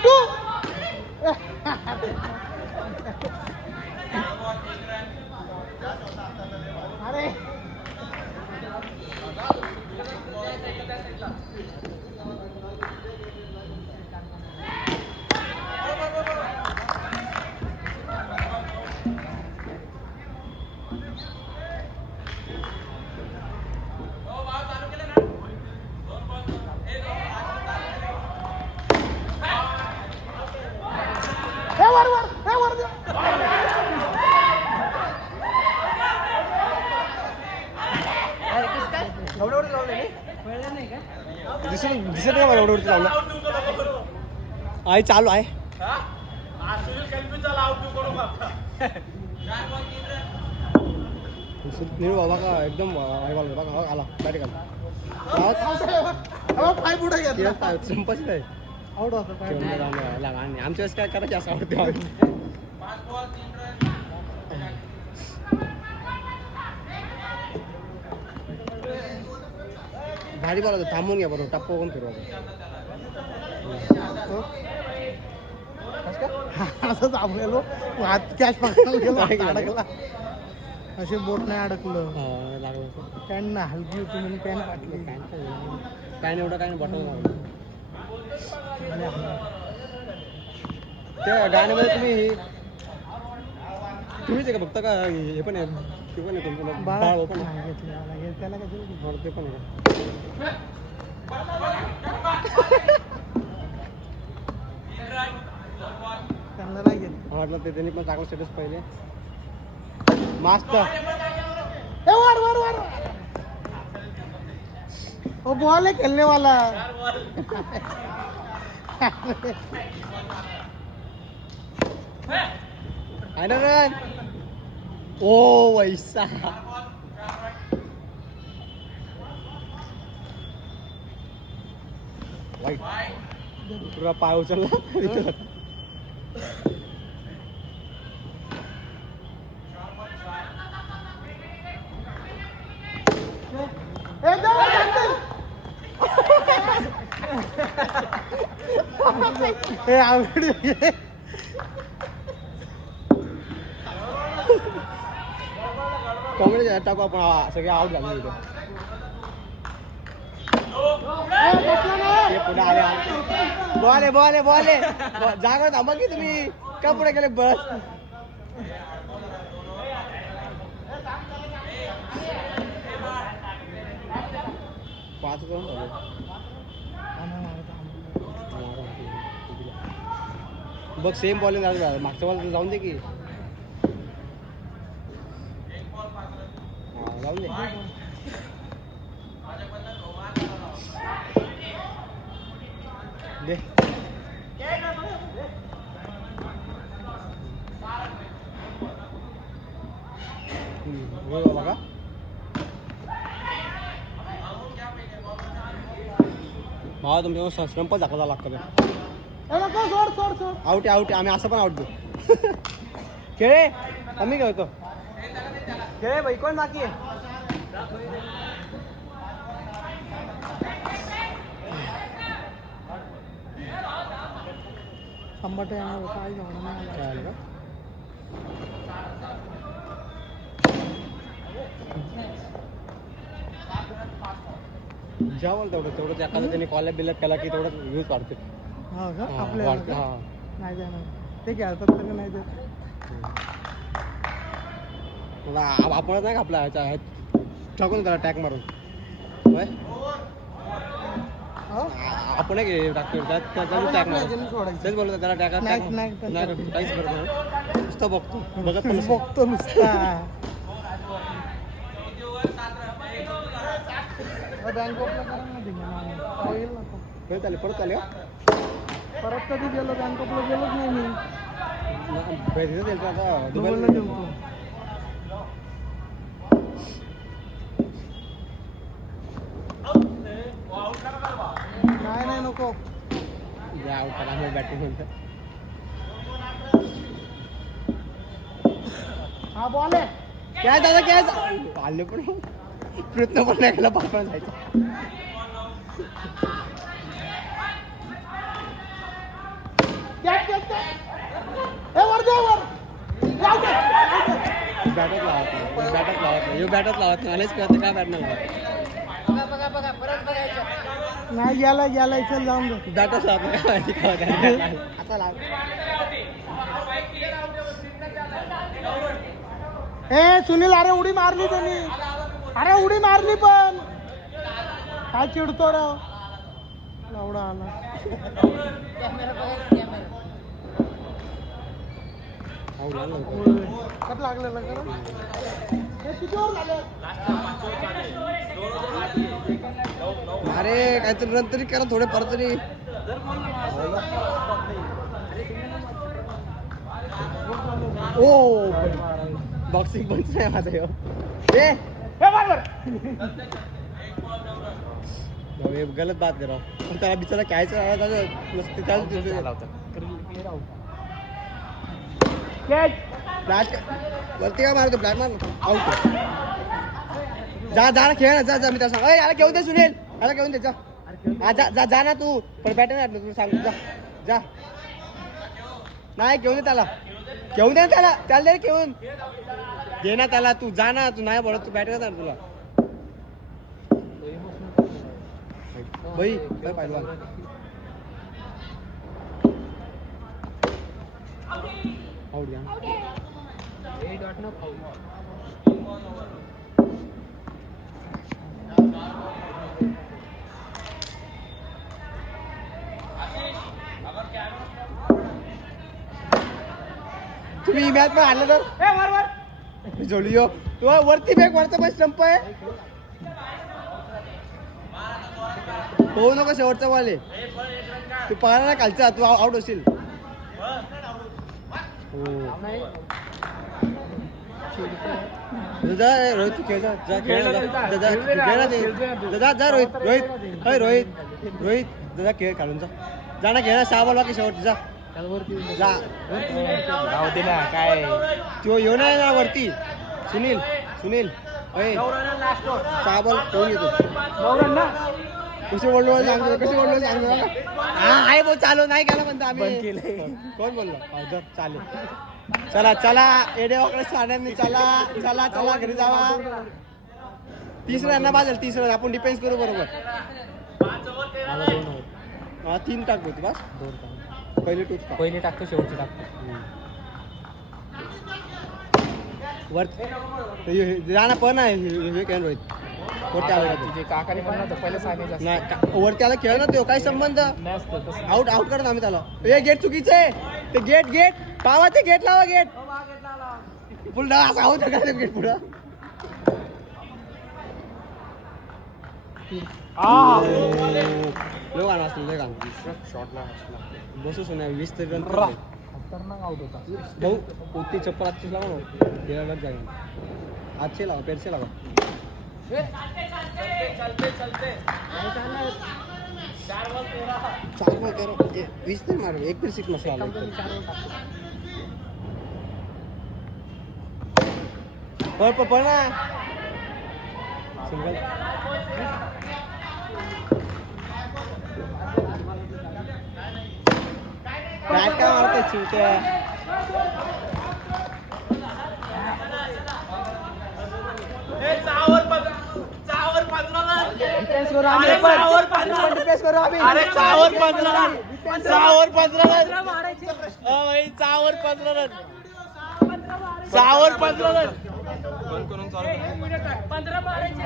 छोटू अरे दिसत नाही मला एवढं लावलं आहे चालू आहे बाबा का एकदम आला डायरेक्ट पाय पुढे घ्या संपच नाही आउट होतं आमच्या वेळेस काय करायचे असं आवडते भारी बोला थांबून घ्या बरोबर टप्पा कोण फिरवा असंच आपल्याला हात कॅश पकडायला गेलो अडकला असे बोट नाही अडकलं लागलं पॅन ना हलकी होती म्हणून पॅन फाटली काय नाही एवढं काय नाही बटन त्या गाण्यामध्ये तुम्हीच आहे का बघता का हे पण आहे ते पण आहे तुमचं बाळ पण त्याला काय ते पण आहे त्यांना नाही घेत म्हटलं ते त्यांनी पण टाकलं स्टेटस पहिले मस्त वो बॉल है खेलने वाला रन ओ वैसा पूरा पाय उचलला कॉमेडी टाकू आपण सगळे आउट झाले इथे पुढे आले बॉल जागा थांबा की तुम्ही का पुढे गेले बस पाच बघ सेम बॉलिंग मागच्या बॉल जाऊन दे की जाऊन दे दे बाबा का भावा तुमच्या संप दाखवायला लागतं आउट आउट आम्ही असं पण आउट देऊ खेळे आम्ही खेळतो खेळे भाई कोण बाकी आहे संबटे काय कळालं का जेवण तेवढं एखादं त्यांनी कॉलेज बिलेज केला की तेवढं व्ह्यूज वाढते आपल्या नाही जाणार ते खेळतात तरी नाही देत आपणच नाही का आपल्या टाकून त्याला टॅग मारून आपण टाकतो टॅग मारून तेच बोलतो त्याला टॅग काहीच करत नाही नुसतं बघतो बघतो नुसता परत आले परत कधी गेलो बँकॉकला गेलोच नाही मी आता दुबईला गेलो नाही नको बॅटिंग म्हणतो हा बॉल आहे काय दादा काय आले पण प्रयत्न पण नाही केला पाठवून जायचा बॅटच लावत नाही आलेच कळते काय बॅट नाही नाही गेला चल जाऊन दे. बॅटच लावत नाही काय माहिती काय आता लाव. ए सुनील, अरे उडी मारली त्यांनी, अरे उडी मारली पण काय चिडतो राव. एवढा आला कट लागलेलं का? हे किती ओव्हर झाले? अरे काहीतरी रन तरी करा थोडे परत तरी. ओ बॉक्सिंग पण नाही माझं ह्यो. ये गलत बात करा पण त्याला बिचारा कायचं वरती का मारतो फ्लॅट मार आउट. जा जा ना खेळ ना जा जा मी त्याला सांग याला घेऊन दे सुनील याला घेऊन दे जा जा जा ना तू पण बॅट नाही तुला सांग जा जा नाही घेऊन दे त्याला घेऊन दे त्याला त्याला दे घेऊन घे ना त्याला तू जा ना तू नाही बोलत तू बॅट करणार तुला भाई काय पाहिलं आउट घ्या तुम्ही मॅच पण आलं तर जोडली तू वरती बॅग वरचा पण स्टंप आहे होऊ नको शेवटचा बॉल आहे तू पाहणार ना खालचा तू आउट होशील रोहित तू खेळ जा खेळ जा रोहित रोहित अय रोहित रोहित दादा खेळ काढून जा ना खेळा 6 बॉल बाकी शेवटची जा जा काय तो येऊ नाही ना वरती सुनील सुनील 6 बॉल खेळून येतो कसे बोललो सांगतो हा आहे भाऊ चालू नाही केला म्हणतो आम्ही कोण बोललो चालेल चला चला एडेवाकडे साड्यांनी चला चला चला घरी जावा 30 रन बाजल 30 रन आपण डिफेन्स करू बरोबर 3 टाक होती बस पहिले टाकतो शेवटची टाकतो वर जाना पण आहे हे काय रोहित वरती आला तुझे काकाने पण नव्हतं पहिले सांगायचं नाही वरती आला खेळ ना तो काय संबंध आउट आउट करत आम्ही त्याला हे गेट चुकीचं आहे ते गेट पावा ते गेट लावा गेट पुढं असं आहोत का ते गेट पुढं लो गाणं असलं लय गाणं शॉटला बसू सुना 20 तरी रन खतरनाक आउट होता भाऊ उतनी चप्पल आजचीच लावा ना तेरा लग जाएगा आजचे लावा पेरसे लावा चलते 4 बॉल करो 20 तरी मारो एक फिर 6 मसला पण ना सिंगल बॅट का मारते चिवते डिफेन्स करू आम्ही डिफेन्स करू आम्ही अरे 6 ओव्हर 15 रन 6 ओव्हर 15 रन भाई 6 ओव्हर 15 रन 6 ओव्हर 15 रन बंद करून चालू 15 मारायचे